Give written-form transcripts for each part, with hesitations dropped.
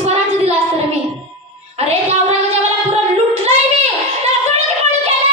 स्वराज्य दिला असतं मी. अरे त्या औरंगजेबाला पुरं लुटलंय मी, त्याला कळलं की पळून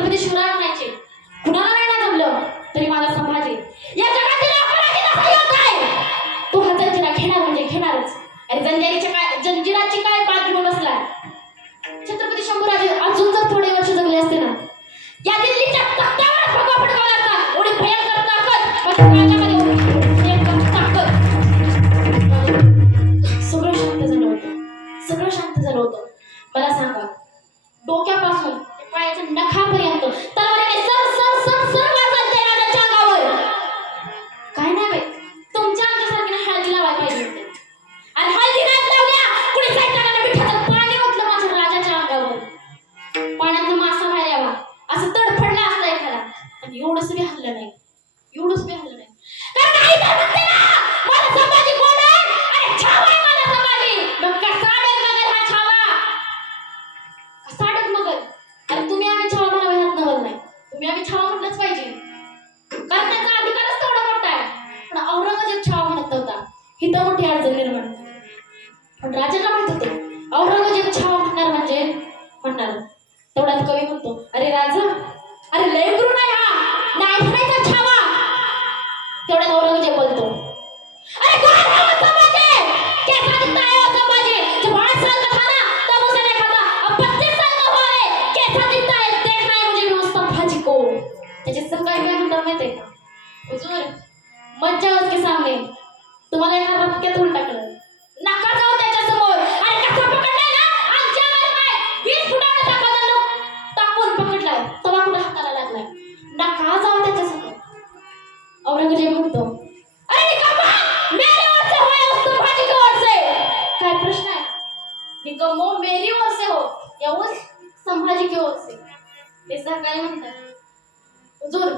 छत्रपती शिवराय म्हणायचे, कुणाला नाही जमलं तरी माझा संभाजी या जगातील अपराधीचा योग आहे, तो हा जंजिरा घेणार म्हणजे घेणारच. आणि जंजिराची काय पाठ घेऊन बसला. छत्रपती शंभूराजे अजून जर थोडे वर्ष जगले असते ना, या दिल्लीच्या तख्तावर भगवा फडकावला असता. एवढी भयंकर ताकद माझ्या ताकद. सगळं शांत झालं होतं, सगळं शांत झालं होतं. मला सांगा, डोक्यापासून ते पायाच्या नखापर्यंत तलवारीने सर सर सर सर वाजत त्या राजाच्या अंगावर. काय नाही बाई, तुमच्या आमच्यासारखी हळदी लावायला पाहिजे होते. आणि हळदी नाही लावल्या, कुणी सैतानाने मिठाचं पाणी ओतलं माझ्या राजाच्या अंगावर. पाण्यातनं मासा बाहेर यावा असं तडफडला असतं एखादा. आणि एवढंच बी हल्लं नाही, एवढंच बी हल्लं नाही. कारण आई तर म्हणते ना, माझा संभाजी कोण आहे? अरे छावा आहे माझा संभाजी. मग कसा डगमगल हा छावा, कसा डगमगल. अरे तुम्ही आम्ही छावा म्हणावे ह्यात नवल नाही, तुम्ही आम्ही छावा म्हटलंच पाहिजे, कारण त्याचा अधिकारच तेवढा मोठा आहे. पण औरंगजेब छावा म्हणत नव्हता, ही तर मोठी अडचण निर्माण. पण राजाला माहित होतं औरंगजेब छावा म्हणणार म्हणजे म्हणणार. तेवढ्यात कवी म्हणतो, अरे राजा, अरे लय गुरु नाही हा, नाही म्हणायचा छावा. तेवढ्यात औरंगजेब बोलतो, अरे कोण है वो संभाजी? कैसा दिखता है वो संभाजी? जब 8 साल का था ना तब उसे देखा था, अब 35 साल का हुआ है, कैसा दिखता है देखना है मुझे भी उस संभाजी को. त्याचे संघ काय म्हणतात माहिती का? हुजूर, मत जाओ उसके सामने, तुम्हाला एका रक्क्यात उलटा टाकलं, नका जाऊ त्याच्या समोर. अरे कसा पकडलाय ना, आमच्या काय 20 फुटाचा टाकून पकडलाय, तवा कुठे हाताला लागलाय, नका जाऊ त्याच्या समोर. औरंगजेब म्हणतो, अरे निकम्मा, मेरी ओर से हो या उस संभाजी की ओर से? काय प्रश्न आहे? निकम्मो, मेरी ओर से हो या उस संभाजी की ओर से? ते सर काय म्हणतात, हुजूर,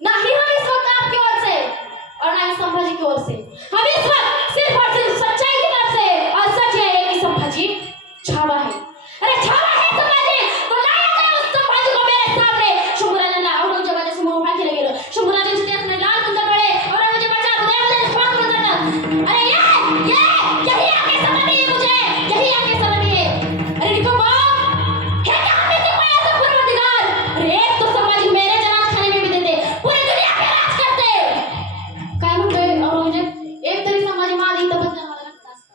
नहीं हम इस वक्त आपकी ओर से और ना ही संभाजी की ओर से, हम इस वक्त सिर्फ और सिर्फ सच्चाई की तरफ से. और सच है कि संभाजी छावा है. अरे छावा है संभाजी, तो लाया जाए उस संभाजी को मेरे सामने. शंभूराजांना औरंगजेबाच्या समोर उभा केलं गेलं. शंभूराजांचे ते असणे लाल कुंद डोळे औरंगजेबाच्या हृदयामध्ये निष्पाद करून जातात. अरे ये यही आके समझिए मुझे, यही आके समझिए. अरे निकम्मा, है क्या हमें दिखाया था परवरदिगार? अरे एक तो संभाजी मेरे जनाज खाने में भी देते, पूरी दुनिया पे राज करते. काय म्हणतोय औरंगजेब? एक तरी संभाजी माझ्या इथं पण जन्माला घातला असता,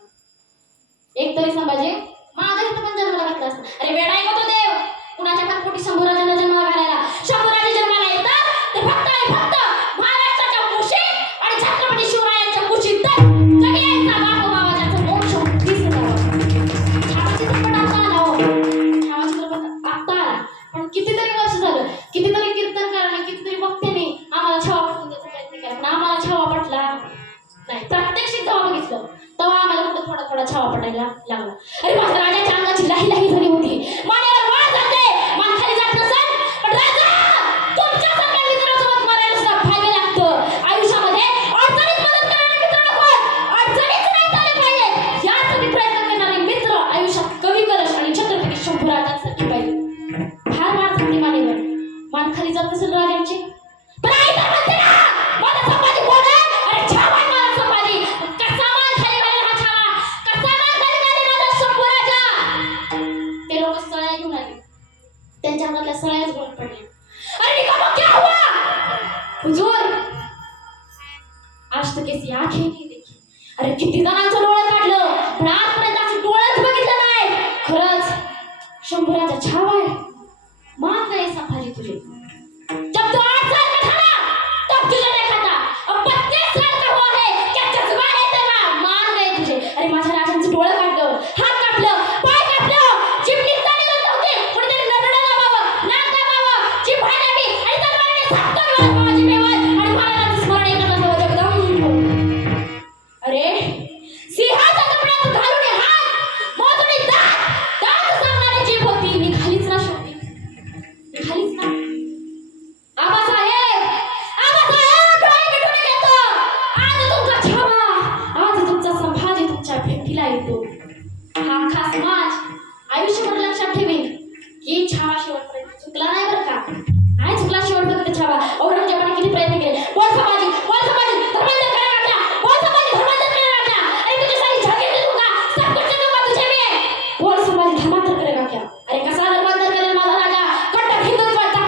एक तरी संभाजी माझ्या इथं पण जन्माला घातला असता. अरे वेडा आहे का तो देव? कुणाच्या पण पोटी शंभूराजांना जन्माला घालायला? शंभूराजे जन्माला येतात ते फक्त आणि फक्त महाराष्ट्राच्या कुशीत आणि छत्रपती शिवरायांच्या कुशीत. तर कधी यायचा बापू बाबाजाचं मोक्ष दिसत जावं. छावा चित्रपट आता आला हो, छावा चित्रपट आता आला, पण कितीतरी वर्ष झालं, कितीतरी कीर्तनकारांनी, कितीतरी वक्त्यांनी आम्हाला छावा पटवून द्यायचा प्रयत्न केला, पण आम्हाला छावा पटला नाही. प्रात्यक्षिक जेव्हा बघितलं तेव्हा आम्हाला कुठं थोडा थोडा छावा पटायला लागला. अरे माझ्या राजाच्या अंगाची लाही लाही झाली होती, मानेवर वाळ जाते, मान खाली जात नसेल. पण राजा, तुमच्यासारख्या मित्रासोबत मरायला सुद्धा भाग्य लागतं. आयुष्यामध्ये अडचणीत मदत करणारे मित्र नको, अडचणीच नाही झाले पाहिजे यासाठी प्रयत्न करणारे मित्र आयुष्यात कवी कलश आणि छत्रपती शंभूराजांसारखे पाहिजे. फार वाळ जाते मानेवर, मान खाली जात नसेल राजांची. पण आई तर म्हणते ना, माझा संभाजी कोण आहे? अरे छावा आहे माझा संभाजी. कसा मान खाली घालेल हा छावा, कसा मान खाली घालेल माझा शंभूराजा. ते लोक सळ्या घेऊन आले, त्यांच्या हातातल्या सळ्याच गळून पडल्या. अरे निकम्मा, क्या हुआ? हुजूर, आज तक ऐसी आंखें नहीं देखी. अरे किती जणांचं डोळं काढलं, पण आजपर्यंत असं डोळंच बघितलं नाही. खरंच शंभूराजा छावा आहे, मान गए संभाजी तुझे. जब तो 8 साल का था ना तब तुझे देखा था, अब 35 साल का हुआ है, क्या जज्बा है तेरा, मान गए तुझे. अरे माझ्या राजांचं डोळं काढलं, हात कापलं, पाय कापलं, जीभ निघताना जात होती, कुणीतरी नरडं दाबावं, नाक दाबावं, जीभ बाहेर यावी आणि तलवारीने सापटून माझी मेवाय आणि महाराजांचं स्मरण एकच असावं जगदंब. अरे सिंहाच्या कपड्यात घालून हात मोजून दात सांगणारी जीभ होती, निघालीच ना शेवटी, निघालीच ना. आबासाहेब, आबासाहेब, डोळे मिटून घेतो. आज तुमचा छावा, आज तुमचा संभाजी तुमच्या भेटीला येतो. हा अख्खा समाज आयुष्यभर लक्षात ठेवेल की छावा शेवटपर्यंत चुकला नाही बरं का, नाही चुकला शेवटपर्यंत छावा. औरंगजेबाने किती प्रयत्न केले, बोल संभाजी, बोल संभाजी, धर्मांतर करा टाकला, बोल संभाजी, धर्मांतर करा टाकला. अरे तुझी सारी जागीर दे दूंगा, सब कुछ दे दूंगा तुझे मैं. बोल संभाजी, धर्मांतर करेगा क्या? अरे कसा धर्मांतर करेल माझा राजा? कट्टर हिंदुत्वाचा